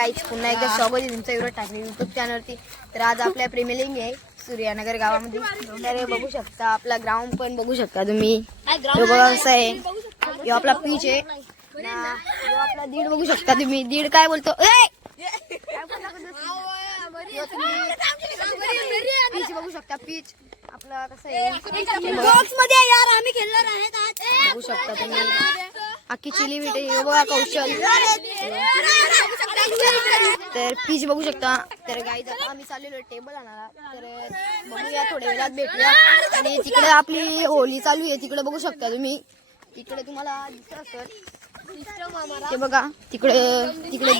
काहीच पुन्हा एकदा स्वागत आहे तुमचं युवराज ठाकरे युट्यूब चॅनलवरती. तर आज आपल्या प्रेमिलिंग आहे सूर्यानगर गावामध्ये. तर बघू शकता आपला ग्राउंड पण बघू शकता तुम्ही. बघा कसं आहे, यो आपला पीच आहे ना, यो आपला दीड बघू शकता तुम्ही. दीड काय बोलतो पीच बघू शकता. पीच आपला कसं आहे बॉक्स मध्ये यार आम्ही खेळणार आहेत. बघू शकता तुम्ही अख्खी चिली मिठी बघा कौशल. तर पीच बघू शकता. तर गाईज आता आम्ही चाललेलो टेबल आणायला. तर बघूया थोड्या वेळात भेटूया. आणि तिकडे आपली होली चालू आहे तिकडे बघू शकता तुम्ही. तिकडे तुम्हाला दिसत असेल ते बघा तिकडे तिकडे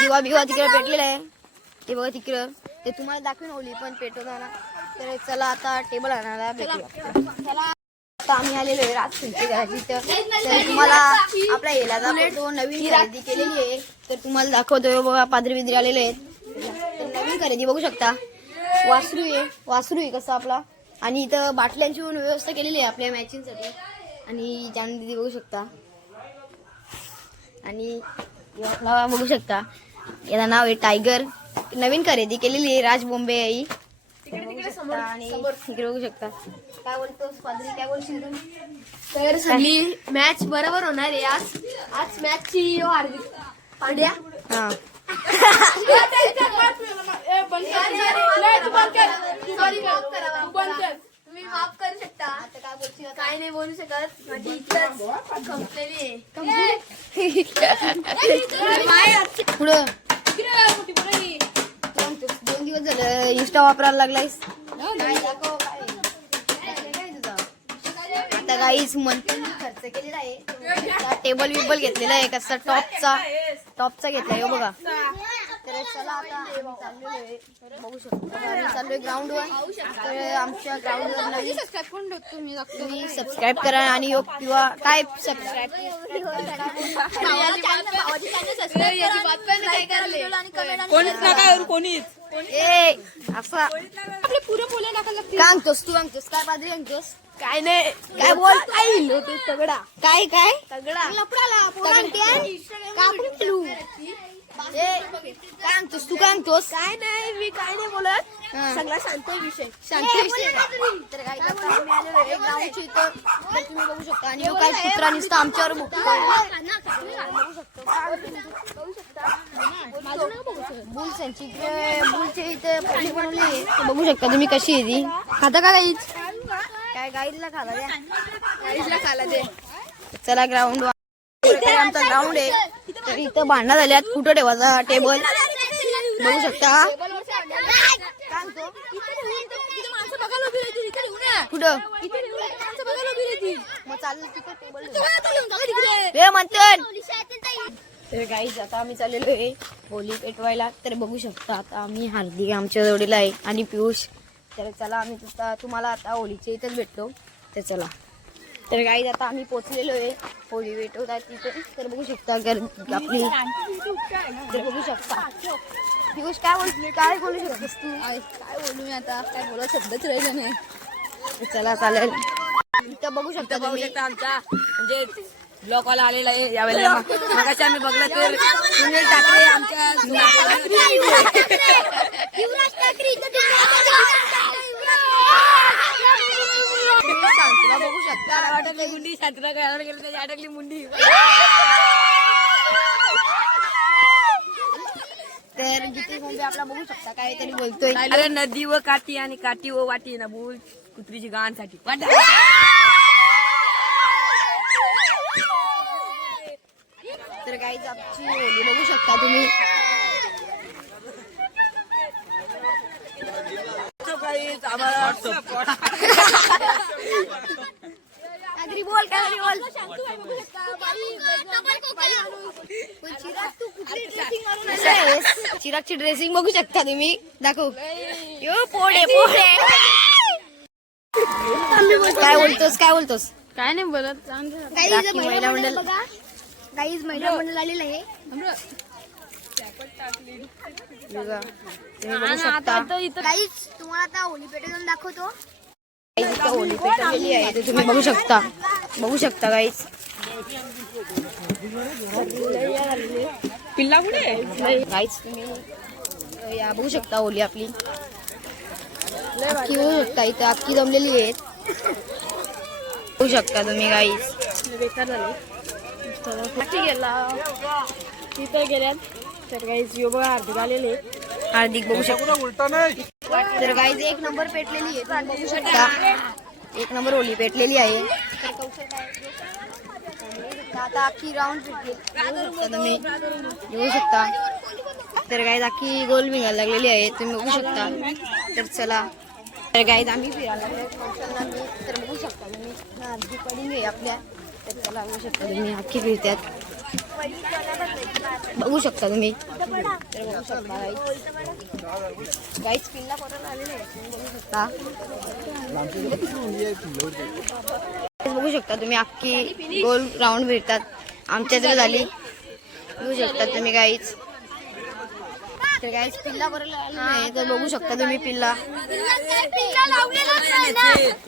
दिवा बिवा तिकडे पेटलेला आहे ते बघा तिकडं. ते तुम्हाला दाखवून होली पण पेटवताना. तर चला आता टेबल आणायला भेटूया. आता आम्ही आलेलो आहे राजपूरच्या घराची. तर तुम्हाला आपला हेला दाखवतो नवीन खरेदी केलेली आहे. तर तुम्हाला दाखवतो बघा पादरी बिद्री आलेले आहेत. तर नवीन खरेदी बघू शकता. वासरू आहे कसं आपला. आणि इथं बाटल्यांची पण व्यवस्था केलेली आहे आपल्या मॅचिंगसाठी. आणि जाणून दिदी बघू शकता. आणि आपला बघू शकता याला नाव आहे टायगर. नवीन खरेदी केलेली आहे राज बॉम्बे आई. आणि इकडे बघू शकता. काय बोलतोस पादरी, काय बोलशील तू? तर सगळी मॅच बरोबर होणार आहे. आज मॅचची हार्दिक पांड्या हा तुम्ही माफ करू शकता. आता काय बोलशील? काय नाही बोलू शकत. माझी इच्छा संपलेली आहे. पुढं 2 दिवस झालं इंस्टा वापरायला लागलायस. आता काहीच मंथली खर्च केलेला आहे. टेबल बिबल घेतलेला आहे कसा टॉपचा घेतलाय हो बघा. तर चला आता आम्ही चाललेलो आहे बघू शकतो. आम्ही चाललोय ग्राउंडवर. तर आमच्या ग्राउंडवर नवीन तुम्ही सबस्क्राईब करा. आणि किंवा काय सबस्क्राईब असा कांगतोस तू सांगतोस काय पादरी सांगतोस काय नाही. काय बोल काय तगडा काय काय तगडा काय आणतोस तू काय आणतोस काय नाही. मी काय नाही बोलत. सगळा शांत विषय तर काय करता आम्ही आलेलो आहे ग्राउंडच्या इथं. तर तुम्ही बघू शकता. आणि काय कुत्रा नुसतं आमच्यावर बुलच्या इथे पल्ली बनवली आहे. बघू शकता तुम्ही कशी आहे ती. खाता का गाईच काय गाईला खाला दे. चला ग्राउंड आमचा ग्राउंड आहे. तर इथं भांडणं झाल्यात कुठं ठेवायचा टेबल बघू शकता. कुठं मग चालेल तिथं टेबल म्हणते. तर गाईज आता आम्ही चाललेलो आहे होली पेटवायला. तर बघू शकता आता आम्ही हार्दिक आमच्या जोडीला आहे आणि पियुष. तर चला आम्ही तुम्हाला आता होलीच्या इथंच भेटलो. तर चला. तर गाईज आता आम्ही पोचलेलो आहे होळी पेटवतात तिथे. तर बघू शकता आपली. तर बघू शकता पियुष काय बोलू शकतेस तू? काय बोलू मी आता. काय बोला शब्दच राहिला नाही. चला चालेल. इथं बघू शकता आमचा म्हणजे ब्लॉकवाला आलेला आहे यावेळेला. मगाशी आम्ही बघलं तर सुनील ठाकरे आमच्या शांतला बघू शकता. अटकली मुंडी. शांतला काय गेलं त्याची अटकली मुंडी. तर गीतेश मुंबई आपला बघू शकता काहीतरी बोलतोय. अरे नदी व काठी आणि काठी व वाटी ना बोल कुत्रीची गाणसाठी. तर काहीच आमची होली बघू शकता तुम्ही. बोल काय बोल. चिरागची ड्रेसिंग बघू शकता तुम्ही. दाखव यो पोडे काय बोलतोस काय नाही बोलत. महिला मंडळ काहीच महिला मंडळ आलेलं आहे. काहीच तुम्हाला आता होली पेटवून दाखवतो. होली पेटवलेली आहे ते तुम्ही बघू शकता गाईच. पिल्ला कुठे गाईच तुम्ही या बघू शकता ओली आपली अख्खी बघू शकता इथं अख्खी जमलेली आहेत बघू शकता तुम्ही गाईच बेकार झाले गेला तिथं गेल्यात तर गाईज यो बघा हार्दिक आलेले हार्दिक बघू शकता तर गाईज एक नंबर पेटलेली आहे तुम्ही बघू शकता एक नंबर ओली पेटलेली आहे तर कौशल काय आता अख्खी राऊंड तुम्ही बघू शकता तर गाईज अख्खी गोल भिंगायला लागलेली आहे तुम्ही बघू शकता तर चला तर गाईज आम्ही फिरायला लागलो कौशलला मी तर बघू शकता तुम्ही हार्दिक पडिंग आहे आपल्या तर चला बघू शकता तुम्ही अख्खी फिरत्यात बघू शकता तुम्ही तर बघू शकता गाईज पिल्ला पडायला आलेले आहे तुम्ही बघू शकता बघू शकता तुम्ही अख्खी गोल राऊंड फिरतात आमच्या जर झाली बघू शकता तुम्ही गाईज तर गाईज पिल्ला पडायला आलेला आहे तर बघू शकता तुम्ही पिल्ला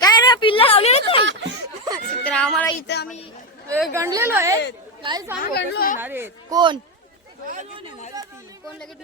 काय रे पिल्ला लावलेलंच नाही तर आम्हाला इथं आम्ही गणलेलो आहे कोण कोण लगेच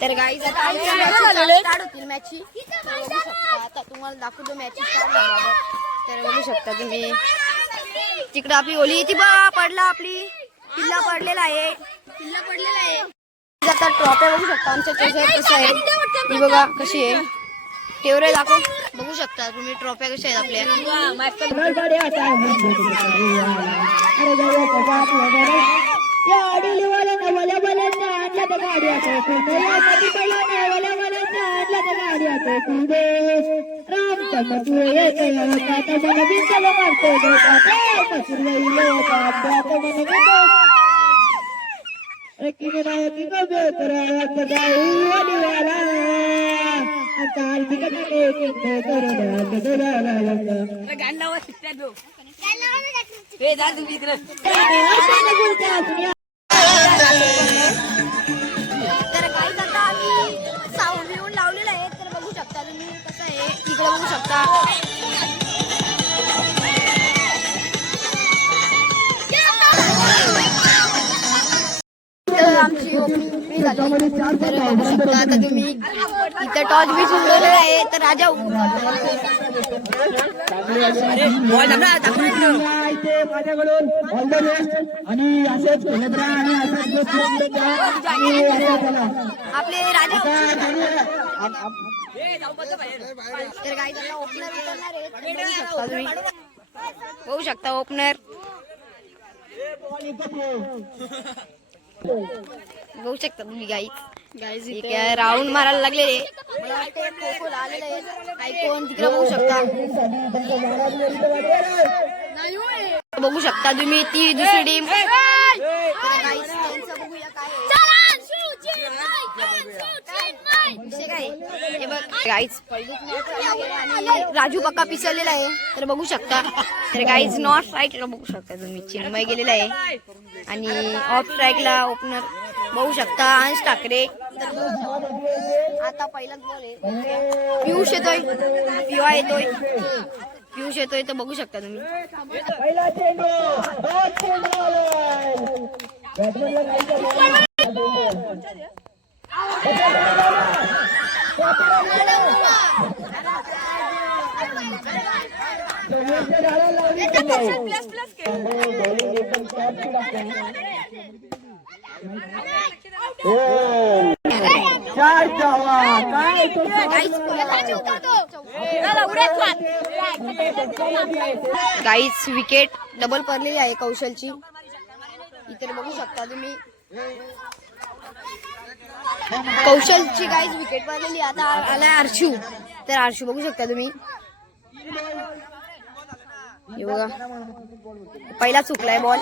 तर गाईज आता स्टार्ट होतील मॅची बघू शकता आता तुम्हाला दाखवतो मॅची स्टार्ट झाल्यावर तर बघू शकता तुम्ही तिकडं आपली ओली ती बा पडला आपली पिल्ला पडलेला आहे आता ट्रॉफ्या बघू शकता आमच्या कसं आहे ही बघा कशी आहे तेवढे दाखव बघू शकता तुम्ही ट्रॉफ्या कशा आहेत आपल्या तर काही आता आम्ही साऊंड लिहून लावलेलं आहे तर बघू शकता तुम्ही कसं आहे तिकडे बघू शकता आमची ओपनिंग झाली तर बघू शकता आता तुम्ही इथं टॉच बी सुंदर आहे तर राजा माझ्याकडून ऑल द बेस्ट आणि असेच खेळत राहा आणि आपले राजा तर काही जण ओपनर उतरणार आहे बघू शकता ओपनर बघू शकता तुम्ही गाईज राऊंड मारायला लागलेले कोण तिकडे बघू शकता बघू शकता तुम्ही ती दुसरी टीम बघूया काय आणि राजू पक्का पिसवलेला आहे तर बघू शकता तर गाईज नॉर्थ साईडला बघू शकता तुम्ही चिन्मय गेलेला आहे आणि ऑफ स्ट्राईकला ओपनर बघू शकता अंश ठाकरे आता पहिलाच बॉल आहे पियुष येतोय पियुष येतोय तर बघू शकता तुम्ही गाईच विकेट डबल पडलेली आहे कौशलची इतर बघू शकता तुम्ही कौशलची गाईज विकेट पडलेली आता आलाय आरशू तर आरशू बघू शकता तुम्ही हे बघा पहिला चुकलाय बॉल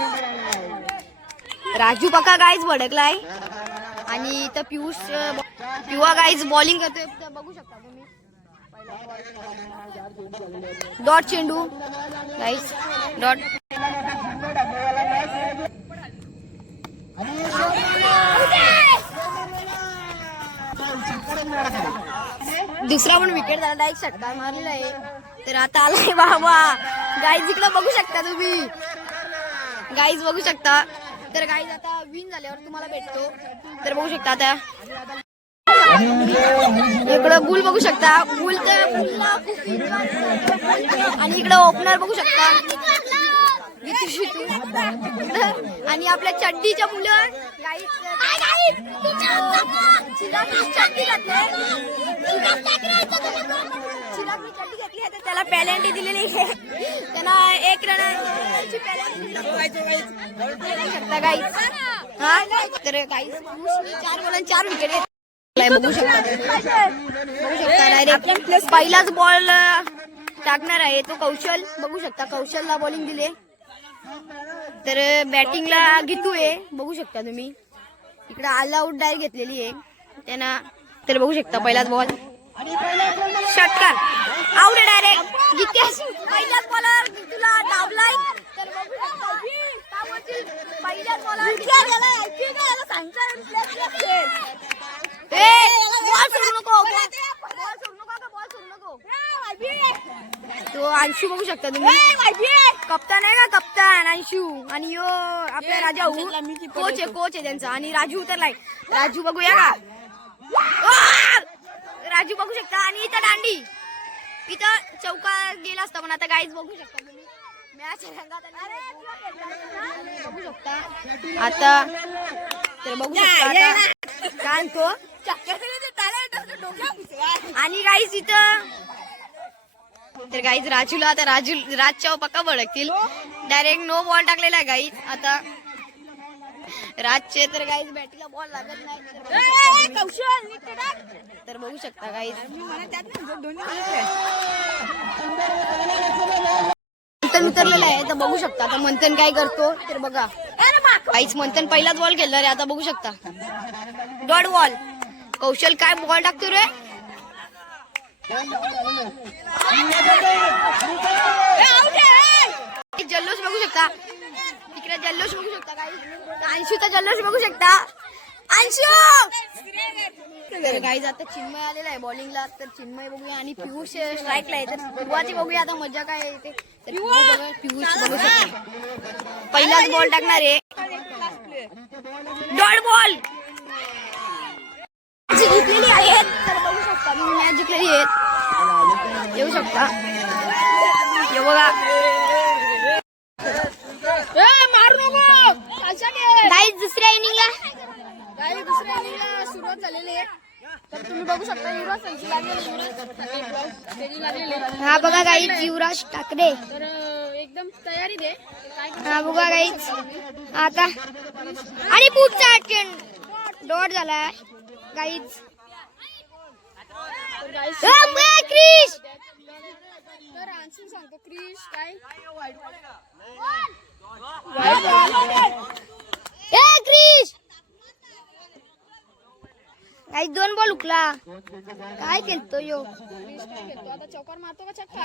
राजू पक्का गाईज भडकलाय आणि इथं पिवा गाईज बॉलिंग करतोय तर बघू शकता तुम्ही डॉट चेंडू गाईज डॉट दुसरा पण विकेट झाला एक षटकार मारलेला आहे तर आता आलाय बाबा गाईज इकडे बघू शकता तुम्ही गाईज बघू शकता. तर गाईज आता विन झाल्यावर तुम्हाला भेटतो. तर बघू शकता आता इकडं बुल बघू शकता. बुल तर बुलला खूप enjoy करतो. आणि इकडं ओपनर बघू शकता आणि आपल्या चड्डीच्या मुलं चड्डी घेतली आहे. त्याला पॅलेंटी दिलेली आहे. त्यांना 1 रनाची शकता गाईज. हा तर गाईज 4 बॉल 4 विकेट बघू शकता. डायरेक्ट पहिलाच बॉल टाकणार आहे तो कौशल. बघू शकता कौशलला बॉलिंग दिले. तर बॅटिंगला गीतू आहे बघू शकता तुम्ही. इकडे ऑल आउट डायरेक्ट घेतलेली आहे त्यांना. तर बघू शकता पहिलाच बॉल षटकार आउट डायरेक्ट. गीतेश पहिलाच बॉलर गीतूला डावलाय. तर बघू शकता पहिल्याच बॉलर तो अंशू बघू शकता तुम्ही. कप्तान आहे का कप्तान अंशू. आणि यो आपल्या राजा कोच आहे त्यांचा. आणि राजू उतरलाय. राजू बघूया का राजू बघू शकता. आणि इथं दांडी इथं चौका गेला असता पण आता गाईज बघू शकता तुम्ही मॅच बघू शकता आता. तर बघू शकता काय तो आणि गाईज इथं. तर गाईज राजूला आता राजच्या पक्का भडकतील. डायरेक्ट नो बॉल टाकलेला आहे गाईज आता राजचे. तर गाईज बॅटीला बॉल लागत नाही. तर बघू शकता गाईज मंथन उतरलेलं आहे. तर बघू शकता आता मंथन काय करतो. तर बघा काहीच मंथन पहिलाच बॉल खेळणार आहे. आता बघू शकता डॉट बॉल. कौशल काय बॉल टाकतो रे. जल्लोष बघू शकता तिकडे. जल्लोष बघू शकता काही. अंशूचा जल्लोष बघू शकता. अंशू तर गाईज आता चिन्मय आलेला आहे बॉलिंगला. तर चिन्मय बघूया आणि पियुष स्ट्राईकला आहे. तर सुरुवाती बघूया आता मजा काय येते. तर पियुष बघू शकता पहिलाच बॉल टाकणार आहे डॉट बॉल जिंकलेली आहेत. तर बघू शकता तुम्ही मॅच जिंकलेली आहेत येऊ शकता. हे बघा गाईज दुसऱ्या इनिंगला सुरुवात झालेली आहे. तर तुम्ही बघू शकता युवराज संची लागलेले. हा बघा गाईज युवराज ठाकरे. तर एकदम तयारीत आहे. हा बघा गाईज आता आणि पुढचा डॉट झाला गाईज. क्रिश तर आन्सर सांगतो क्रिश काय क्रिश गाईज 2 बॉल हुकला. काय खेळतो यो. आता चौकार मारतो का छक्का.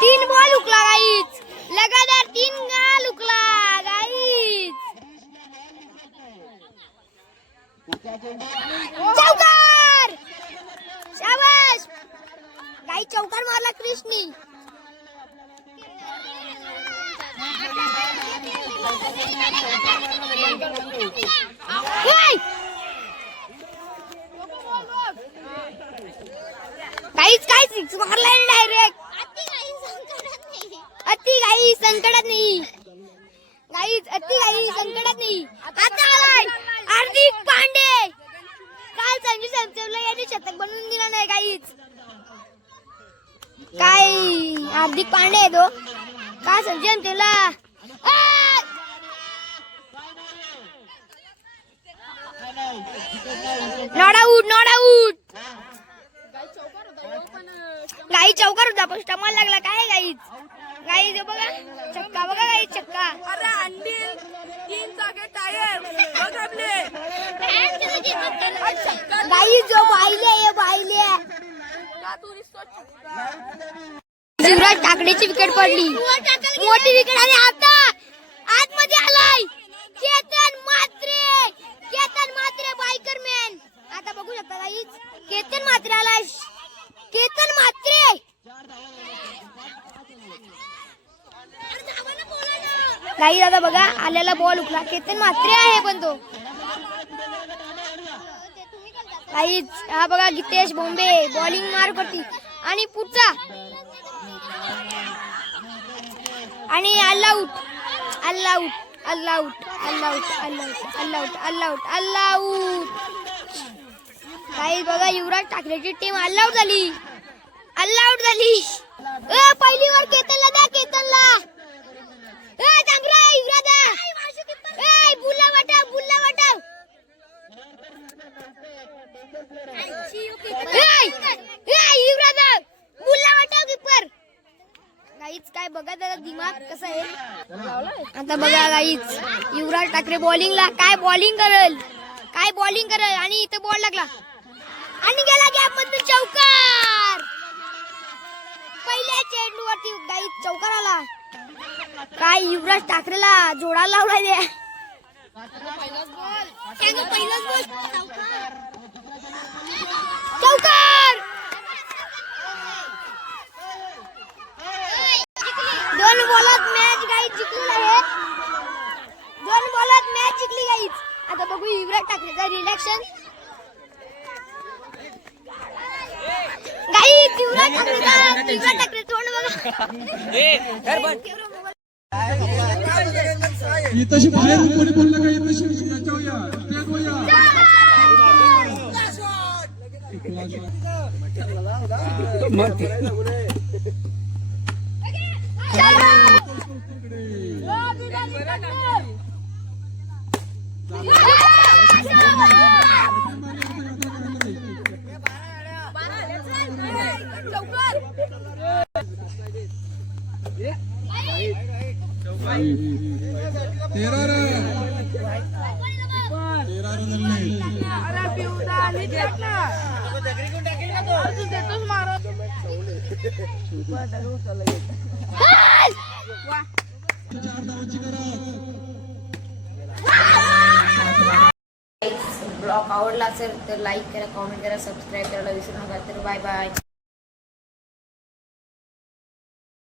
3 बॉल हुकला गाईज. लगातार 3 बॉल हुकला गाईज. चौकार शाबाश गाईज चौकार मारला क्रिशनी. काहीच काय सिक्स मारलाय डायरेक्ट. अति काही संकटात नाही गाईज. अति काही संकटात नाही. आता आलाय हार्दिक पांडे. काल संजू सॅमसनला यांनी शतक बनवून दिला नाही गाईज. काय हार्दिक पांडे आहे तो. काय संजू सॅमसनला नॉट आउट नॉट आउट. गाई चौकार होता पण स्टमाल लागला काय गाईज. गाईज बघा चक्का बघा गाईज चक्का. अरे अंडी 3 जागे टायर गाईज जो बाहिले बाहिले. युवराज ठाकरेची विकेट पडली. मोठी विकेट आणि आता आतमध्ये आलाय केतन म्हात्रे. Ketan Mhatre biker man. आता बघू शकता गाईज केतन म्हात्रे आलाय. केतन म्हात्रे गाईज आता बघा आल्याला बॉल उकला केतन मात्रे आहे पण तो गाईज हा बघा गितेश बोंबे बॉलिंग मार करती आणि पुढचा आणि all out all out all out all out all out all out all out all out guys बघा युवराज ठाकरेची टीम ऑलआउट झाली पहिली वर केतनला द्या केतनला चांगला युवराज बुल्ला वाटाव युवराज बुल्ला वाटाव कीपर गाईच काय बघा त्याचा दिमाग कसा आहे आता बघा गाईच युवराज ठाकरे बॉलिंगला काय बॉलिंग करेल आणि इथं बॉल लागला आणि गेला गॅप मधून चौकार पहिल्या चेंडूवरती गाईच चौकार आला काय युवराज ठाकरेला जोडा लावलाय दे चौकार 2 बॉलात मॅच गाईच जिंकली आहे 2 बॉलात मॅच जिंकली गाईच आता बघू युवराज ठाकरेचा रिएक्शन गाईच युवराज ठाकरे तोंड बघा तशी बाहेर कोणी बोललं का तशी याच्यावर या स्टेजवर ब्लॉग आवडला असेल तर लाईक करा कमेंट करा सबस्क्राईब करायला विसरू नका तर बाय बाय